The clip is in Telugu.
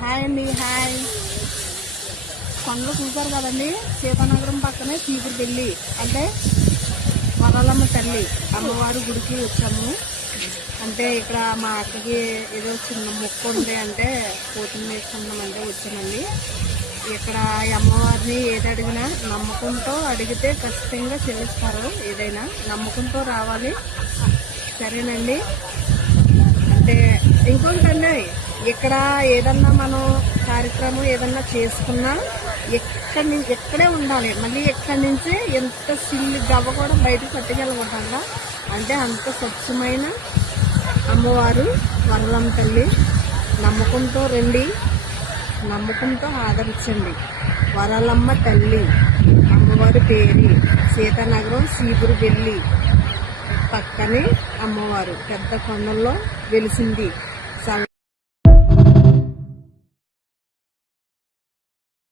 హాయ్ అండి, హాయ్. కొండలు చూసారు కదండి. సీతానగరం పక్కనే చీపురుపల్లి అంటే వరాలమ్మ తల్లి అమ్మవారి గుడికి వచ్చాము. అంటే ఇక్కడ మా అక్కకి ఏదో చిన్న మొక్కు ఉంది అంటే పోతున్న వేసుకున్నామంటే వచ్చానండి. ఇక్కడ అమ్మవారిని ఏది అడిగినా నమ్మకంతో అడిగితే ఖచ్చితంగా చెల్లిస్తారు. ఏదైనా నమ్మకంతో రావాలి. సరేనండి. అంటే ఇంకొకటండి, ఇక్కడ ఏదన్నా మనం కార్యక్రమం ఏదన్నా చేసుకున్నా ఇక్కడే ఉండాలి. మళ్ళీ ఇక్కడి నుంచి ఎంత సిల్లి గవ్వ కూడా బయటకు పట్టుకెళ్ళకూడదంగా. అంటే అంత స్వచ్ఛమైన అమ్మవారు వరలమ్మ తల్లి. నమ్మకంతో రండి, నమ్మకంతో ఆదరించండి. వరలమ్మ తల్లి అమ్మవారి పేరు సీతానగరం చీపురుపల్లి పక్కనే అమ్మవారు పెద్ద కొండల్లో వెలిసింది.